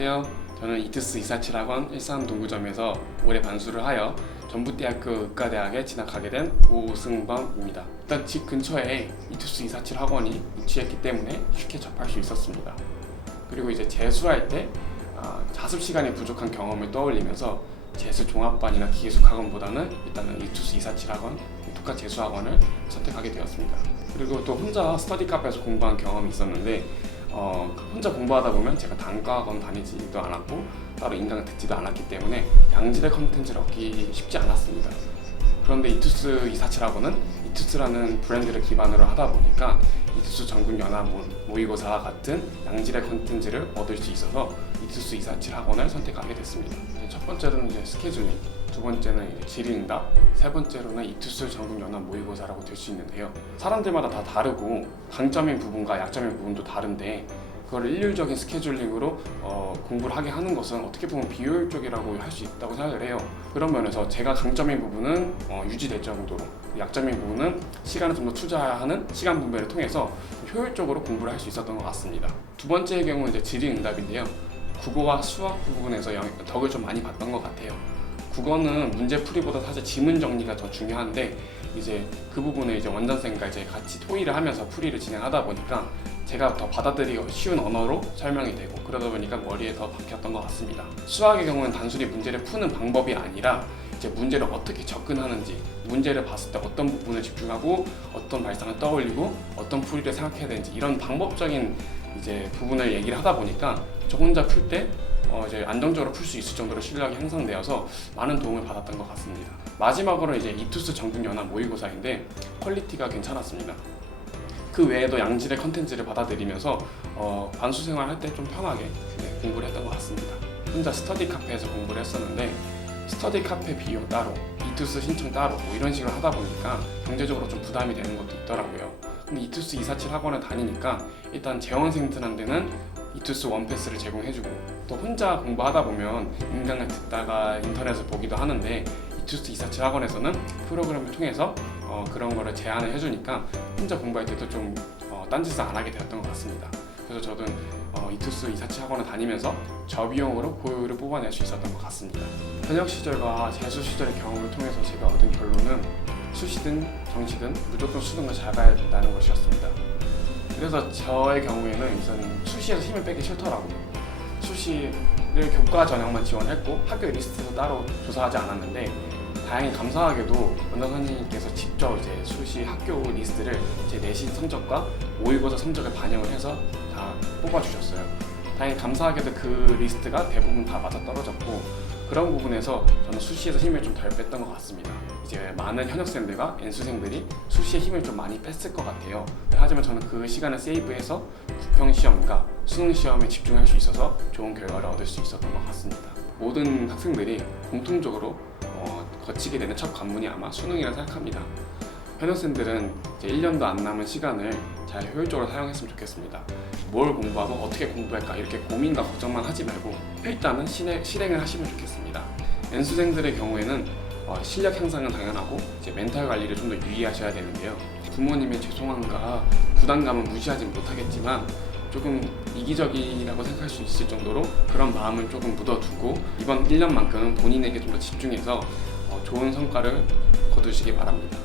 안녕하세요. 저는 이투스 247학원 일산동구점에서 올해 반수를 하여 전북대학교 의과대학에 진학하게 된 오승범입니다. 일단 집 근처에 이투스 247학원이 위치했기 때문에 쉽게 접할 수 있었습니다. 그리고 이제 재수할 때 자습 시간이 부족한 경험을 떠올리면서 재수 종합반이나 기계숙학원보다는 일단은 이투스 247학원 독학 재수학원을 선택하게 되었습니다. 그리고 또 혼자 스터디 카페에서 공부한 경험이 있었는데 혼자 공부하다 보면 제가 단과학원 다니지도 않았고 따로 인강을 듣지도 않았기 때문에 양질의 컨텐츠를 얻기 쉽지 않았습니다. 그런데 이투스 247학원은 이투스라는 브랜드를 기반으로 하다 보니까 이투스 전국연합 모의고사와 같은 양질의 컨텐츠를 얻을 수 있어서 이투스 247학원을 선택하게 됐습니다. 첫 번째로는 이제 스케줄링, 두 번째는 이제 질의응답, 세 번째로는 이투스 전국연합 모의고사라고 될 수 있는데요. 사람들마다 다 다르고 강점인 부분과 약점인 부분도 다른데 그걸 일률적인 스케줄링으로 공부를 하게 하는 것은 어떻게 보면 비효율적이라고 할 수 있다고 생각을 해요. 그런 면에서 제가 강점인 부분은 유지될 정도로, 약점인 부분은 시간을 좀 더 투자하는 시간 분배를 통해서 효율적으로 공부를 할 수 있었던 것 같습니다. 두 번째의 경우는 이제 질의응답인데요. 국어와 수학 부분에서 덕을 좀 많이 봤던 것 같아요. 국어는 문제풀이보다 사실 지문 정리가 더 중요한데 이제 그 부분을 이제 원장쌤과 이제 같이 토의를 하면서 풀이를 진행하다 보니까 제가 더 받아들이기 쉬운 언어로 설명이 되고 그러다 보니까 머리에 더 박혔던 것 같습니다. 수학의 경우는 단순히 문제를 푸는 방법이 아니라 이제 문제를 어떻게 접근하는지, 문제를 봤을 때 어떤 부분을 집중하고 어떤 발상을 떠올리고 어떤 풀이를 생각해야 되는지 이런 방법적인 이제 부분을 얘기를 하다 보니까 저 혼자 풀 때 이제 안정적으로 풀 수 있을 정도로 실력이 향상되어서 많은 도움을 받았던 것 같습니다. 마지막으로 이제 이투스 전국연합 모의고사인데 퀄리티가 괜찮았습니다. 그 외에도 양질의 컨텐츠를 받아들이면서 반수 생활할 때 좀 편하게 공부를 했던 것 같습니다. 혼자 스터디 카페에서 공부를 했었는데 스터디 카페 비용 따로, 이투스 신청 따로 뭐 이런 식으로 하다 보니까 경제적으로 좀 부담이 되는 것도 있더라고요. 근데 이투스 247 학원을 다니니까 일단 재원생들한테는 이투스 원패스를 제공해주고 또 혼자 공부하다 보면 인강을 듣다가 인터넷을 보기도 하는데 이투스 247 학원에서는 프로그램을 통해서 그런 거를 제안을 해주니까 혼자 공부할 때도 좀 딴짓을 안 하게 되었던 것 같습니다. 그래서 저도 이투스 247 학원을 다니면서 저비용으로 고효율을 뽑아낼 수 있었던 것 같습니다. 현역 시절과 재수 시절의 경험을 통해서 제가 얻은 결론은 수시든 정시든 무조건 수능을 잘 봐야 된다는 것이었습니다. 그래서 저의 경우에는 우선 수시에서 힘을 빼기 싫더라고요. 수시를 교과 전형만 지원했고 학교 리스트도 따로 조사하지 않았는데 다행히 감사하게도 원장 선생님께서 직접 이제 수시 학교 리스트를 제 내신 성적과 모의고사 성적을 반영을 해서 다 뽑아주셨어요. 다행히 감사하게도 그 리스트가 대부분 다 맞아떨어졌고 그런 부분에서 저는 수시에서 힘을 좀 덜 뺐던 것 같습니다. 이제 많은 현역생들과 N수생들이 수시에 힘을 좀 많이 뺐을 것 같아요. 하지만 저는 그 시간을 세이브해서 부평시험과 수능시험에 집중할 수 있어서 좋은 결과를 얻을 수 있었던 것 같습니다. 모든 학생들이 공통적으로 거치게 되는 첫 관문이 아마 수능이라 생각합니다. 현역생들은 이제 1년도 안 남은 시간을 잘 효율적으로 사용했으면 좋겠습니다. 뭘 공부하고 어떻게 공부할까 이렇게 고민과 걱정만 하지 말고 일단은 실행을 하시면 좋겠습니다. N수생들의 경우에는 실력 향상은 당연하고 이제 멘탈 관리를 좀 더 유의하셔야 되는데요. 부모님의 죄송함과 부담감은 무시하지 못하겠지만 조금 이기적이라고 생각할 수 있을 정도로 그런 마음을 조금 묻어두고 이번 1년만큼은 본인에게 좀 더 집중해서 좋은 성과를 거두시기 바랍니다.